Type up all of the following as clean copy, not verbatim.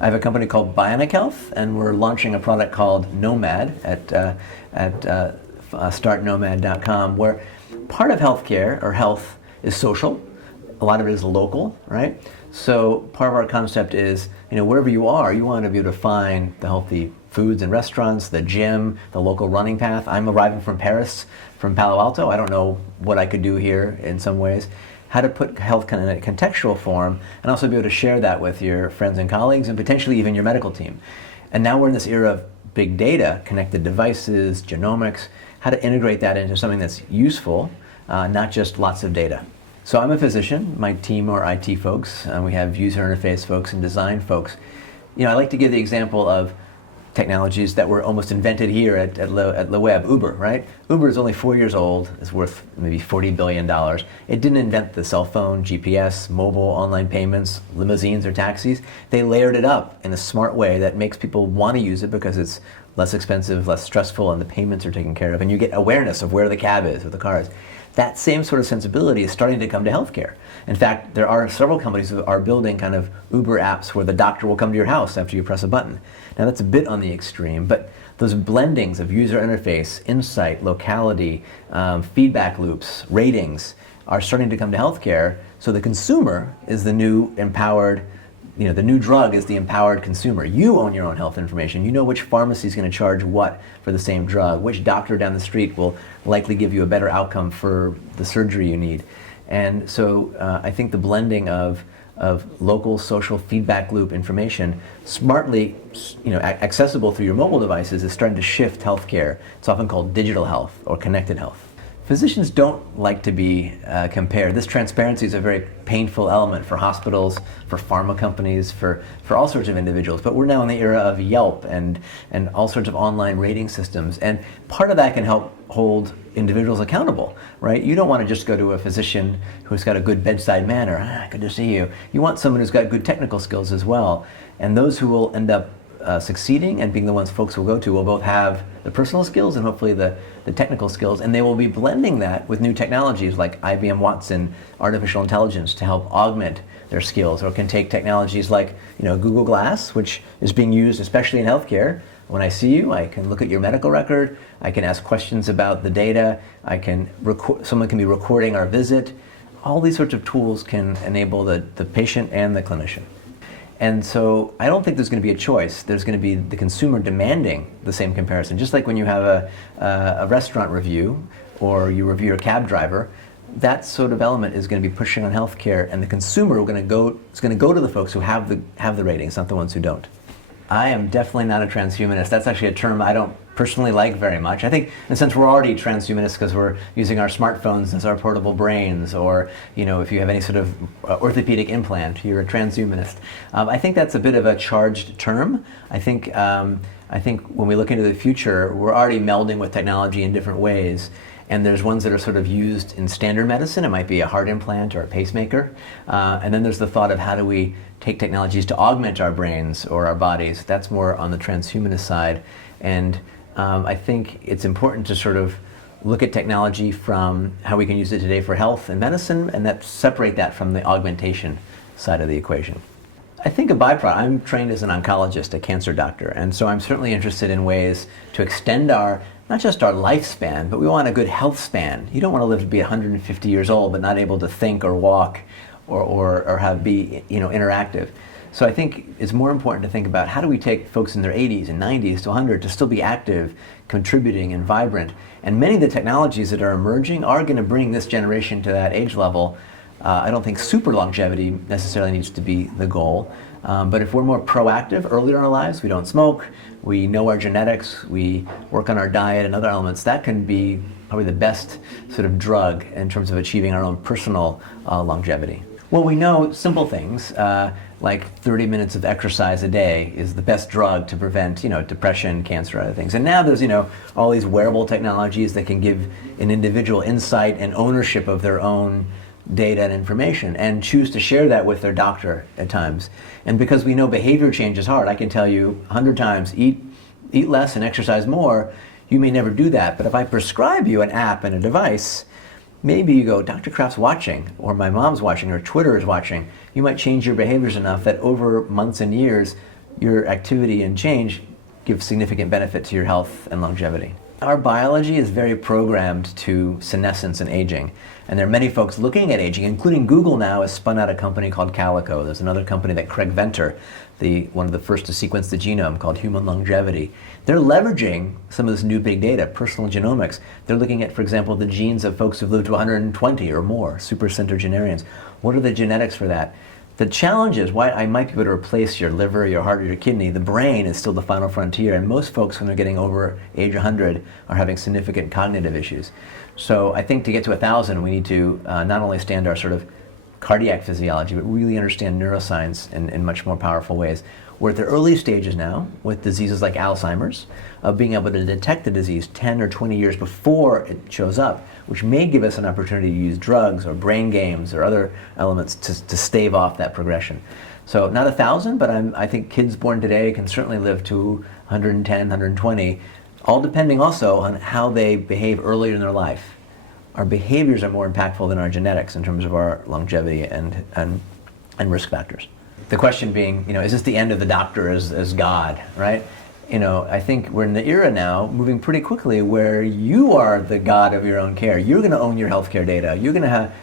I have a company called Bionic Health, and we're launching a product called Nomad at startnomad.com, where part of healthcare or health is social. A lot of it is local, right? So part of our concept is, wherever you are, you want to be able to find the healthy foods and restaurants, the gym, the local running path. I'm arriving from Paris, from Palo Alto. I don't know what I could do here in some ways. How to put health in a contextual form and also be able to share that with your friends and colleagues and potentially even your medical team. And now we're in this era of big data, connected devices, genomics, how to integrate that into something that's useful, not just lots of data. So I'm a physician, my team are IT folks, and we have user interface folks and design folks. I like to give the example of technologies that were almost invented here at the web. Uber, right? Uber is only 4 years old. It's worth maybe $40 billion. It didn't invent the cell phone, GPS, mobile, online payments, limousines, or taxis. They layered it up in a smart way that makes people want to use it because it's less expensive, less stressful, and the payments are taken care of. And you get awareness of where the cab is or the car is. That same sort of sensibility is starting to come to healthcare. In fact, there are several companies who are building kind of Uber apps where the doctor will come to your house after you press a button. Now that's a bit on the extreme, but those blendings of user interface, insight, locality, feedback loops, ratings are starting to come to healthcare. So the consumer is the new empowered, the new drug is the empowered consumer. You own your own health information. You know which pharmacy is going to charge what for the same drug, which doctor down the street will likely give you a better outcome for the surgery you need. And so I think the blending of local social feedback loop information smartly accessible through your mobile devices is starting to shift healthcare. It's often called digital health or connected health. Physicians don't like to be compared. This transparency is a very painful element for hospitals, for pharma companies, for all sorts of individuals. But we're now in the era of Yelp and all sorts of online rating systems. And part of that can help hold individuals accountable, right? You don't want to just go to a physician who's got a good bedside manner. Good to see you. You want someone who's got good technical skills as well. And those who will end up succeeding and being the ones folks will go to will both have the personal skills and hopefully the technical skills, and they will be blending that with new technologies like IBM Watson, artificial intelligence to help augment their skills, or can take technologies like Google Glass, which is being used especially in healthcare. When I see you, I can look at your medical record, I can ask questions about the data, I can someone can be recording our visit. All these sorts of tools can enable the patient and the clinician. And so I don't think there's going to be a choice. There's going to be the consumer demanding the same comparison. Just like when you have a restaurant review or you review your cab driver, that sort of element is going to be pushing on healthcare, and the consumer is going to go to the folks who have the ratings, not the ones who don't. I am definitely not a transhumanist. That's actually a term I don't personally like very much. I think in a sense we're already transhumanists because we're using our smartphones as our portable brains, or if you have any sort of orthopedic implant, you're a transhumanist. I think that's a bit of a charged term. I think when we look into the future, we're already melding with technology in different ways. And there's ones that are sort of used in standard medicine. It might be a heart implant or a pacemaker. And then there's the thought of how do we take technologies to augment our brains or our bodies. That's more on the transhumanist side. And I think it's important to sort of look at technology from how we can use it today for health and medicine, and separate that from the augmentation side of the equation. I think a byproduct, I'm trained as an oncologist, a cancer doctor, and so I'm certainly interested in ways to extend not just our lifespan, but we want a good health span. You don't want to live to be 150 years old but not able to think or walk or be interactive. So I think it's more important to think about how do we take folks in their 80s and 90s to 100 to still be active, contributing, and vibrant. And many of the technologies that are emerging are going to bring this generation to that age level. I don't think super longevity necessarily needs to be the goal. But if we're more proactive earlier in our lives, we don't smoke, we know our genetics, we work on our diet and other elements, that can be probably the best sort of drug in terms of achieving our own personal longevity. Well, we know simple things like 30 minutes of exercise a day is the best drug to prevent, depression, cancer, other things. And now there's, all these wearable technologies that can give an individual insight and ownership of their own data and information, and choose to share that with their doctor at times. And because we know behavior change is hard, I can tell you 100 times, eat less and exercise more. You may never do that, but if I prescribe you an app and a device, maybe you go, Dr. Kraft's watching, or my mom's watching, or Twitter is watching. You might change your behaviors enough that over months and years, your activity and change give significant benefit to your health and longevity. Our biology is very programmed to senescence and aging, and there are many folks looking at aging, including Google now has spun out a company called Calico. There's another company that Craig Venter, one of the first to sequence the genome, called Human Longevity. They're leveraging some of this new big data, personal genomics. They're looking at, for example, the genes of folks who've lived to 120 or more, supercentenarians. What are the genetics for that? The challenge is why I might be able to replace your liver, your heart, or your kidney. The brain is still the final frontier, and most folks, when they're getting over age 100, are having significant cognitive issues. So I think to get to 1,000, we need to not only stand our sort of cardiac physiology, but really understand neuroscience in much more powerful ways. We're at the early stages now with diseases like Alzheimer's, of being able to detect the disease 10 or 20 years before it shows up, which may give us an opportunity to use drugs or brain games or other elements to stave off that progression. So not 1,000, but I think kids born today can certainly live to 110, 120, all depending also on how they behave earlier in their life. Our behaviors are more impactful than our genetics in terms of our longevity and risk factors. The question being, is this the end of the doctor as God, right? I think we're in the era now, moving pretty quickly, where you are the God of your own care. You're going to own your healthcare data. You're going to have,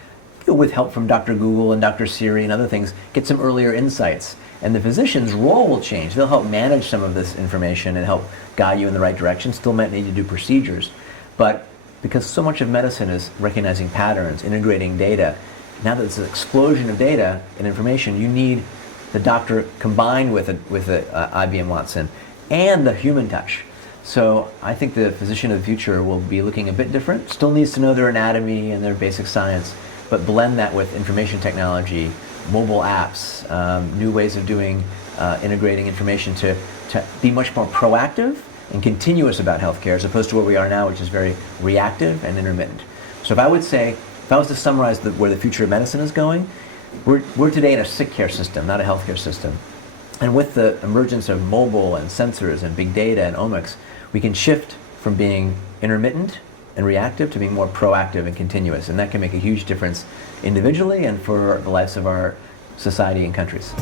with help from Dr. Google and Dr. Siri and other things, get some earlier insights. And the physician's role will change. They'll help manage some of this information and help guide you in the right direction. Still might need to do procedures. But because so much of medicine is recognizing patterns, integrating data, now that there's an explosion of data and information, you need the doctor combined with IBM Watson and the human touch. So I think the physician of the future will be looking a bit different. Still needs to know their anatomy and their basic science, but blend that with information technology, mobile apps, new ways of doing, integrating information to be much more proactive and continuous about healthcare, as opposed to where we are now, which is very reactive and intermittent. So if I was to summarize where the future of medicine is going, we're today in a sick care system, not a healthcare system. And with the emergence of mobile and sensors and big data and omics, we can shift from being intermittent and reactive to being more proactive and continuous. And that can make a huge difference individually and for the lives of our society and countries.